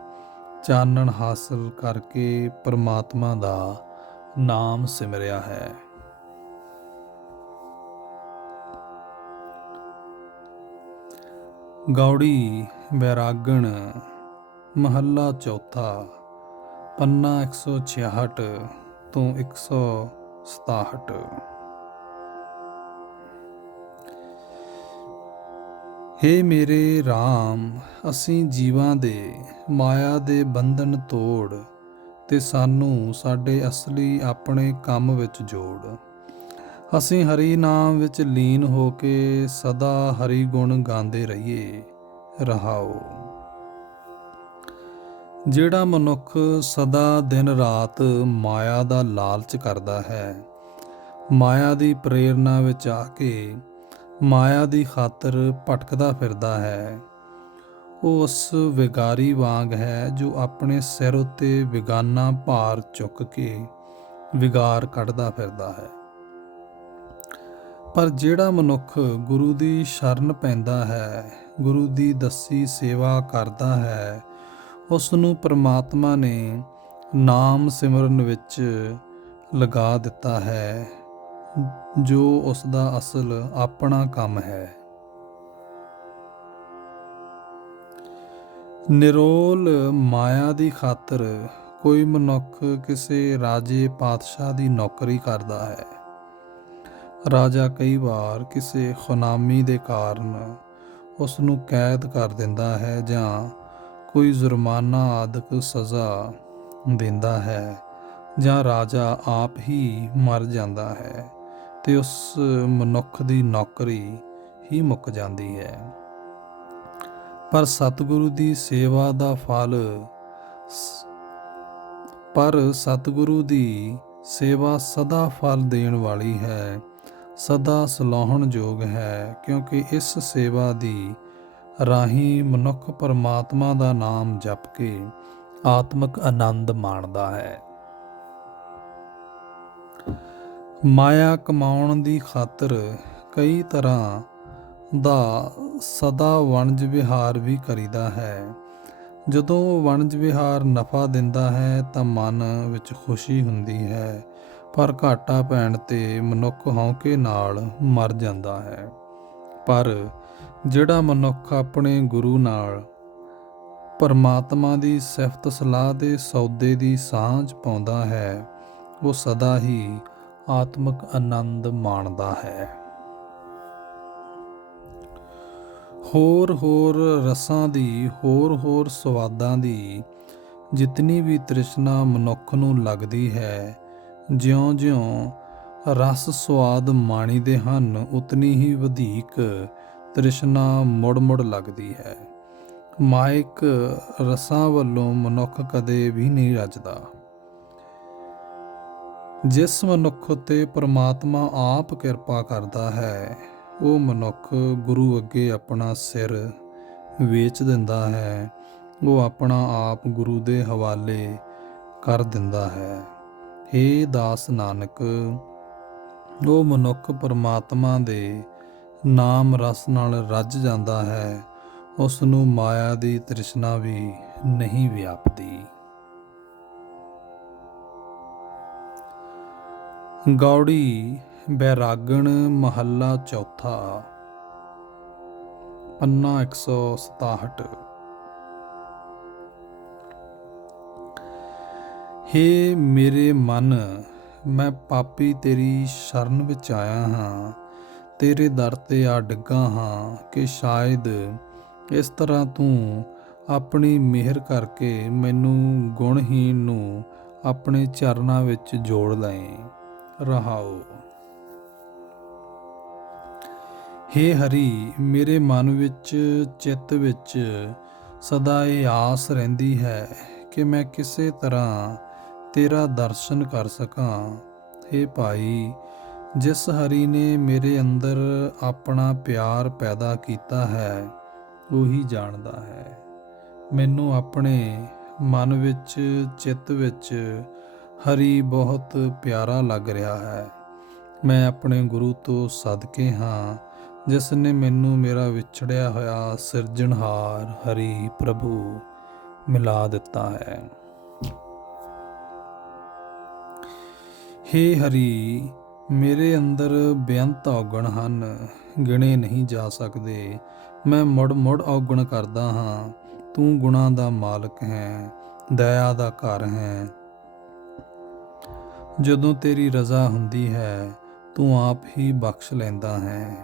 ਚਾਨਣ ਹਾਸਲ ਕਰਕੇ ਪਰਮਾਤਮਾ ਦਾ ਨਾਮ ਸਿਮਰਿਆ ਹੈ। ਗੌੜੀ ਬੈਰਾਗਣ ਮਹੱਲਾ ਚੌਥਾ, ਪੰਨਾ 166 ਤੋਂ 168। 67। ਹੇ ਮੇਰੇ RAM, ਅਸੀਂ ਜੀਵਾਂ ਦੇ ਮਾਇਆ ਦੇ ਬੰਧਨ ਤੋੜ ਤੇ ਸਾਨੂੰ ਸਾਡੇ ਅਸਲੀ ਆਪਣੇ ਕੰਮ ਵਿੱਚ ਜੋੜ। ਅਸੀਂ ਹਰੀ ਨਾਮ ਵਿੱਚ ਲੀਨ ਹੋ ਕੇ ਸਦਾ ਹਰੀ ਗੁਣ ਗਾਉਂਦੇ ਰਹੀਏ। ਰਹਾਓ। ਜਿਹੜਾ ਮਨੁੱਖ ਸਦਾ ਦਿਨ ਰਾਤ ਮਾਇਆ ਦਾ ਲਾਲਚ ਕਰਦਾ ਹੈ, ਮਾਇਆ ਦੀ ਪ੍ਰੇਰਨਾ ਵਿੱਚ ਆ ਕੇ ਮਾਇਆ ਦੀ ਖਾਤਰ ਭਟਕਦਾ ਫਿਰਦਾ ਹੈ, ਉਹ ਉਸ ਵਿਗਾਰੀ ਵਾਂਗ ਹੈ ਜੋ ਆਪਣੇ ਸਿਰ ਉੱਤੇ ਵਿਗਾਨਾ ਭਾਰ ਚੁੱਕ ਕੇ ਵਿਗਾਰ ਕੱਢਦਾ ਫਿਰਦਾ ਹੈ। ਪਰ ਜਿਹੜਾ ਮਨੁੱਖ ਗੁਰੂ ਦੀ ਸ਼ਰਨ ਪੈਂਦਾ ਹੈ, ਗੁਰੂ ਦੀ ਦੱਸੀ ਸੇਵਾ ਕਰਦਾ ਹੈ, ਉਸ ਨੂੰ ਪ੍ਰਮਾਤਮਾ ਨੇ ਨਾਮ ਸਿਮਰਨ ਵਿੱਚ ਲਗਾ ਦਿੱਤਾ ਹੈ, ਜੋ ਉਸ ਦਾ ਅਸਲ ਆਪਣਾ ਕੰਮ ਹੈ। ਨਿਰੋਲ ਮਾਇਆ ਦੀ ਖਾਤਰ ਕੋਈ ਮਨੁੱਖ ਕਿਸੇ ਰਾਜੇ ਪਾਤਸ਼ਾਹ ਦੀ ਨੌਕਰੀ ਕਰਦਾ ਹੈ। ਰਾਜਾ ਕਈ ਵਾਰ ਕਿਸੇ ਖੁਨਾਮੀ ਦੇ ਕਾਰਨ ਉਸ ਨੂੰ ਕੈਦ ਕਰ ਦਿੰਦਾ ਹੈ ਜਾਂ ਕੋਈ ਜੁਰਮਾਨਾ ਆਦਿਕ ਸਜ਼ਾ ਦਿੰਦਾ ਹੈ, ਜਾਂ ਰਾਜਾ ਆਪ ਹੀ ਮਰ ਜਾਂਦਾ ਹੈ ਤੇ ਉਸ ਮਨੁੱਖ ਦੀ ਨੌਕਰੀ ਹੀ ਮੁੱਕ ਜਾਂਦੀ ਹੈ। ਪਰ ਸਤਿਗੁਰੂ ਦੀ ਸੇਵਾ ਦਾ ਸਤਿਗੁਰੂ ਦੀ ਸੇਵਾ ਸਦਾ ਫਲ ਦੇਣ ਵਾਲੀ ਹੈ, ਸਦਾ ਸਲਾਹੁਣਯੋਗ ਹੈ, ਕਿਉਂਕਿ ਇਸ ਸੇਵਾ ਦੀ ਰਾਹੀਂ ਮਨੁੱਖ ਪਰਮਾਤਮਾ ਦਾ ਨਾਮ ਜਪ ਕੇ ਆਤਮਿਕ ਆਨੰਦ ਮਾਣਦਾ ਹੈ। ਮਾਇਆ ਕਮਾਉਣ ਦੀ ਖਾਤਰ ਕਈ ਤਰ੍ਹਾਂ ਦਾ ਸਦਾ ਵਣਜ ਵਿਹਾਰ ਵੀ ਕਰੀਦਾ ਹੈ। ਜਦੋਂ ਵਣਜ ਵਿਹਾਰ ਨਫਾ ਦਿੰਦਾ ਹੈ ਤਾਂ ਮਨ ਵਿੱਚ ਖੁਸ਼ੀ ਹੁੰਦੀ ਹੈ, ਪਰ ਘਾਟਾ ਪੈਣ ਤੇ ਮਨੁੱਖ ਹੌਕੇ ਨਾਲ ਮਰ ਜਾਂਦਾ ਹੈ। ਪਰ ਜਿਹੜਾ ਮਨੁੱਖ ਆਪਣੇ ਗੁਰੂ ਨਾਲ ਪਰਮਾਤਮਾ ਦੀ ਸਿਫਤ ਸਲਾਹ ਦੇ ਸੌਦੇ ਦੀ ਸਾਂਝ ਪਾਉਂਦਾ ਹੈ, ਉਹ ਸਦਾ ਹੀ ਆਤਮਿਕ ਆਨੰਦ ਮਾਣਦਾ ਹੈ। ਹੋਰ ਰਸਾਂ ਦੀ, ਹੋਰ ਸਵਾਦਾਂ ਦੀ ਜਿਤਨੀ ਵੀ ਤ੍ਰਿਸ਼ਨਾ ਮਨੁੱਖ ਨੂੰ ਲੱਗਦੀ ਹੈ, ਜਿਉਂ-ਜਿਉਂ ਰਸ ਸਵਾਦ ਮਾਣੀਦੇ ਹਨ, ਉਤਨੀ ਹੀ ਵਧੇਕ ਤ੍ਰਿਸ਼ਨਾ ਮੁੜ ਲੱਗਦੀ ਹੈ। ਮਾਇਕ ਰਸਾਂ ਵੱਲੋਂ ਮਨੁੱਖ ਕਦੇ ਵੀ ਨਹੀਂ ਰੱਜਦਾ। ਜਿਸ ਮਨੁੱਖ ਉੱਤੇ ਪ੍ਰਮਾਤਮਾ ਆਪ ਕਿਰਪਾ ਕਰਦਾ ਹੈ, ਉਹ ਮਨੁੱਖ ਗੁਰੂ ਅੱਗੇ ਆਪਣਾ ਸਿਰ ਵੇਚ ਦਿੰਦਾ ਹੈ, ਉਹ ਆਪਣਾ ਆਪ ਗੁਰੂ ਦੇ ਹਵਾਲੇ ਕਰ ਦਿੰਦਾ ਹੈ। ਹੇ ਦਾਸ ਨਾਨਕ, ਉਹ ਮਨੁੱਖ ਪਰਮਾਤਮਾ ਦੇ ਨਾਮ ਰਸ ਨਾਲ ਰੱਜ ਜਾਂਦਾ ਹੈ, ਉਸ ਨੂੰ ਮਾਇਆ ਦੀ ਤ੍ਰਿਸ਼ਨਾ ਵੀ ਨਹੀਂ ਵਿਆਪਦੀ। ਗੌੜੀ ਬੈਰਾਗਣ ਮਹੱਲਾ ਚੌਥਾ, ਪੰਨਾ 167। ਹੇ ਮੇਰੇ ਮਨ, ਮੈਂ ਪਾਪੀ ਤੇਰੀ ਸ਼ਰਨ ਵਿੱਚ ਆਇਆ ਹਾਂ, ਤੇਰੇ ਦਰ ਤੇ ਆ ਡਿੱਗਾ ਹਾਂ ਕਿ ਸ਼ਾਇਦ ਇਸ ਤਰ੍ਹਾਂ ਤੂੰ ਆਪਣੀ ਮਿਹਰ ਕਰਕੇ ਮੈਨੂੰ ਗੁਣਹੀਣ ਨੂੰ ਆਪਣੇ ਚਰਨਾਂ ਵਿੱਚ ਜੋੜ ਲਏ। ਰਹਾਓ। ਹੇ ਹਰੀ, ਮੇਰੇ ਮਨ ਵਿੱਚ ਚਿੱਤ ਵਿੱਚ ਸਦਾ ਇਹ ਆਸ ਰਹਿੰਦੀ ਹੈ ਕਿ ਮੈਂ ਕਿਸੇ ਤਰ੍ਹਾਂ ਤੇਰਾ ਦਰਸ਼ਨ ਕਰ ਸਕਾਂ। ਹੇ ਭਾਈ, ਜਿਸ ਹਰੀ ਨੇ ਮੇਰੇ ਅੰਦਰ ਆਪਣਾ ਪਿਆਰ ਪੈਦਾ ਕੀਤਾ ਹੈ, ਉਹੀ ਜਾਣਦਾ ਹੈ। ਮੈਨੂੰ ਆਪਣੇ ਮਨ ਵਿੱਚ ਚਿੱਤ ਵਿੱਚ ਹਰੀ ਬਹੁਤ ਪਿਆਰਾ ਲੱਗ ਰਿਹਾ ਹੈ। ਮੈਂ ਆਪਣੇ ਗੁਰੂ ਤੋਂ ਸਦਕੇ ਹਾਂ, ਜਿਸ ਨੇ ਮੈਨੂੰ ਮੇਰਾ ਵਿਛੜਿਆ ਹੋਇਆ ਸਿਰਜਣਹਾਰ ਹਰੀ ਪ੍ਰਭੂ ਮਿਲਾ ਦਿੱਤਾ ਹੈ। ਹੇ ਹਰੀ, ਮੇਰੇ ਅੰਦਰ ਬੇਅੰਤ ਔਗਣ ਹਨ, ਗਿਣੇ ਨਹੀਂ ਜਾ ਸਕਦੇ। ਮੈਂ ਮੁੜ ਔਗਣ ਕਰਦਾ ਹਾਂ। ਤੂੰ ਗੁਣਾਂ ਦਾ ਮਾਲਕ ਹੈ, ਦਇਆ ਦਾ ਘਰ ਹੈ। ਜਦੋਂ ਤੇਰੀ ਰਜ਼ਾ ਹੁੰਦੀ ਹੈ ਤੂੰ ਆਪ ਹੀ ਬਖਸ਼ ਲੈਂਦਾ ਹੈ।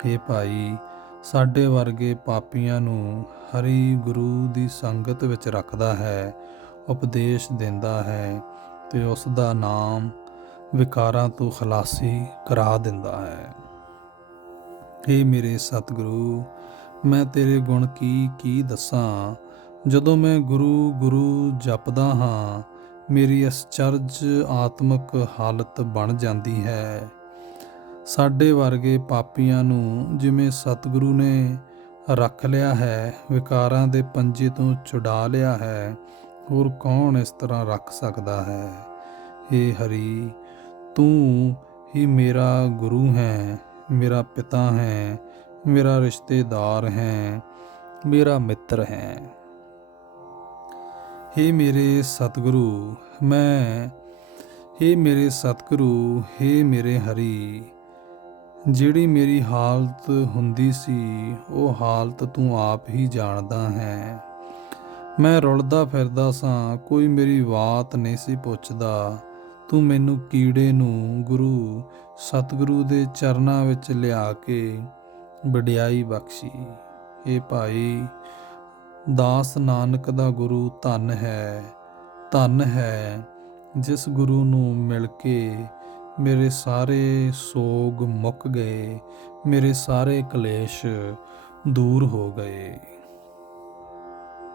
हे ਭਾਈ, ਸਾਡੇ ਵਰਗੇ ਪਾਪੀਆਂ ਨੂੰ ਹਰੀ ਗੁਰੂ ਦੀ ਸੰਗਤ ਵਿੱਚ ਰੱਖਦਾ ਹੈ, ਉਪਦੇਸ਼ ਦਿੰਦਾ ਹੈ ਤੇ ਉਸ ਦਾ ਨਾਮ ਵਿਕਾਰਾਂ ਤੋਂ ਖਲਾਸੀ ਕਰਾ ਦਿੰਦਾ ਹੈ। हे ਮੇਰੇ ਸਤਿਗੁਰੂ, ਮੈਂ ਤੇਰੇ ਗੁਣ ਕੀ ਦੱਸਾਂ। ਜਦੋਂ ਮੈਂ ਗੁਰੂ ਗੁਰੂ ਜਪਦਾ ਹਾਂ, ਮੇਰੀ ਅਸਚਰਜ ਆਤਮਿਕ ਹਾਲਤ ਬਣ ਜਾਂਦੀ ਹੈ। ਸਾਡੇ ਵਰਗੇ ਪਾਪੀਆਂ ਨੂੰ ਜਿਵੇਂ ਸਤਿਗੁਰੂ ਨੇ ਰੱਖ ਲਿਆ ਹੈ, ਵਿਕਾਰਾਂ ਦੇ ਪੰਜੇ ਤੋਂ ਛੁਡਾ ਲਿਆ ਹੈ, ਹੋਰ ਕੌਣ ਇਸ ਤਰ੍ਹਾਂ ਰੱਖ ਸਕਦਾ ਹੈ। हे ਹਰੀ, ਤੂੰ ਹੀ ਮੇਰਾ ਗੁਰੂ ਹੈ, ਮੇਰਾ ਪਿਤਾ ਹੈ, ਮੇਰਾ ਰਿਸ਼ਤੇਦਾਰ ਹੈ, ਮੇਰਾ ਮਿੱਤਰ ਹੈ। हे ਮੇਰੇ ਸਤਿਗੁਰੂ, हे ਮੇਰੇ ਸਤਿਗੁਰੂ, हे ਮੇਰੇ ਹਰੀ, ਜਿਹੜੀ ਮੇਰੀ ਹਾਲਤ ਹੁੰਦੀ ਸੀ ਉਹ ਹਾਲਤ ਤੂੰ ਆਪ ਹੀ ਜਾਣਦਾ ਹੈ। ਮੈਂ ਰੁਲਦਾ ਫਿਰਦਾ ਸਾਂ, ਕੋਈ ਮੇਰੀ ਬਾਤ ਨਹੀਂ ਸੀ ਪੁੱਛਦਾ। ਤੂੰ ਮੈਨੂੰ ਕੀੜੇ ਨੂੰ ਗੁਰੂ ਸਤਿਗੁਰੂ ਦੇ ਚਰਨਾਂ ਵਿੱਚ ਲਿਆ ਕੇ ਵਡਿਆਈ ਬਖਸ਼ੀ। ਇਹ ਭਾਈ, ਦਾਸ ਨਾਨਕ ਦਾ ਗੁਰੂ ਧੰਨ ਹੈ ਜਿਸ ਗੁਰੂ ਨੂੰ ਮਿਲ ਕੇ ਮੇਰੇ ਸਾਰੇ ਸੋਗ ਮੁੱਕ ਗਏ, ਮੇਰੇ ਸਾਰੇ ਕਲੇਸ਼ ਦੂਰ ਹੋ ਗਏ।